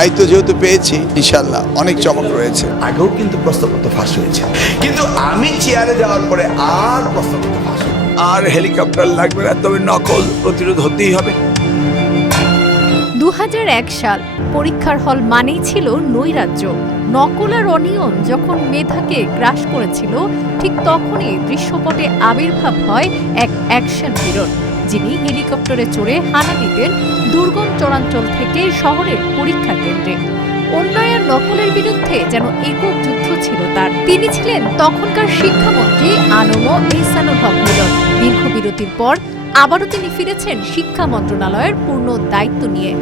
দায়িত্ব যেহেতু পেয়েছি ইনশাআল্লাহ অনেক চমক রয়েছে। আগেও কিন্তু প্রশ্নপত্র ফাঁস হয়েছে, কিন্তু আমি চেয়ারে যাওয়ার পরে আর প্রশ্নপত্র ফাঁস হয়নি। আর হেলিকপ্টার লাগবে না, তবে নকল প্রতিরোধ হতেই হবে। 2001 সাল পরীক্ষার হল মানেই ছিল নৈরাজ্য। নকল আর অনিয়ম যখন মেধাকে গ্রাস করেছিল, ঠিক তখনই দৃশ্যপটে আবির্ভাব হয় এক অ্যাকশন হিরোর, যিনি হেলিকপ্টারে চড়ে হানা দিতেন দুর্গম চরাঞ্চল থেকে শহরের পরীক্ষা কেন্দ্রে। অন্যায় নকলের বিরুদ্ধে যেন একক যুদ্ধ ছিল তার। তিনি ছিলেন তখনকার শিক্ষামন্ত্রী আনম এহসানুল হক মিলন। দীর্ঘ বিরতির পর আবারও তিনি ফিরেছেন শিক্ষা মন্ত্রণালয়ের পূর্ণ দায়িত্ব নিয়ে।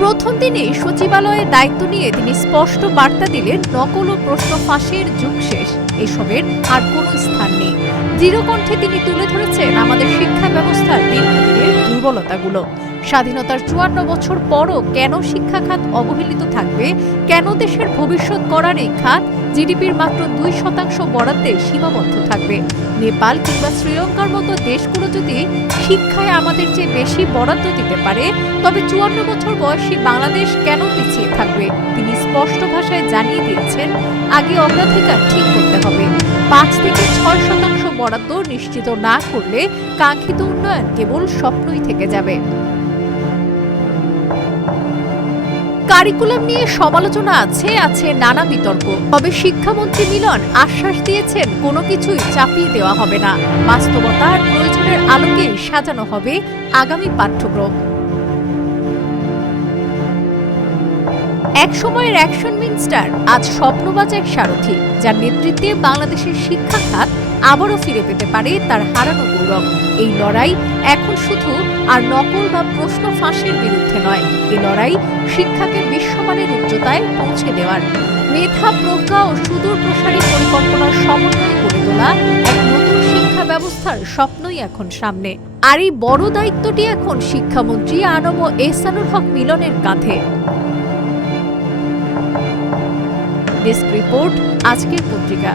প্রথম দিনে সচিবালয়ের দায়িত্ব নিয়ে তিনি স্পষ্ট বার্তা দিলেন, নকল ও প্রশ্ন ফাঁসের যুগ শেষ, এসবের আর কোনো স্থান নেই। দৃঢ়কণ্ঠে তিনি তুলে ধরেছেন আমাদের শিক্ষা ব্যবস্থার দীর্ঘদিনের দুর্বলতাগুলো। স্বাধীনতার 54 বছর পরও কেন শিক্ষা খাত অবহেলিত থাকবে, কেন দেশের ভবিষ্যৎ গড়ার এই খাত জিডিপির মাত্র 2% বরাদ্দে সীমাবদ্ধ থাকবে। নেপাল কিংবা শ্রীলঙ্কার মতো দেশগুলো যদি শিক্ষায় আমাদের চেয়ে বেশি বরাদ্দ দিতে পারে, তবে 54 বছর বয়সী বাংলাদেশ কেন পিছিয়ে থাকবে? তিনি স্পষ্ট ভাষায় জানিয়ে দিয়েছেন, আগে অগ্রাধিকার ঠিক করতে হবে। 5 থেকে 6% বরাদ্দ নিশ্চিত না করলে কাঙ্ক্ষিত উন্নয়ন কেবল স্বপ্নই থেকে যাবে। কারিকুলাম নিয়ে সমালোচনা আছে নানা বিতর্ক। তবে শিক্ষামন্ত্রী মিলন আশ্বাস দিয়েছেন, কোনো কিছুই চাপিয়ে দেওয়া হবে না। বাস্তবতা আর প্রয়োজনের আলোকে সাজানো হবে আগামী পাঠ্যক্রম। এক সময়ের অ্যাকশন মিনিস্টার আজ স্বপ্নবাজ এক সারথি, যার নেতৃত্বে বাংলাদেশের শিক্ষা খাত আবারও ফিরে পেতে পারে তার হারানো গৌরব। এই লড়াই এখন শুধু আর নকল বা প্রশ্ন ফাঁসের বিরুদ্ধে নয়, এই লড়াই শিক্ষাকে বিশ্বমানের উচ্চতায় পৌঁছে দেওয়ার। মেধা, প্রজ্ঞা ও সুদূর প্রসারী পরিকল্পনার সমন্বয়ে গড়ে তোলা এক নতুন শিক্ষা ব্যবস্থার স্বপ্নই এখন সামনে। আর এই বড় দায়িত্বটি এখন শিক্ষামন্ত্রী আনম এহসানুল হক মিলনের কাঁধে। ডেস্ক রিপোর্ট, আজকের পত্রিকা।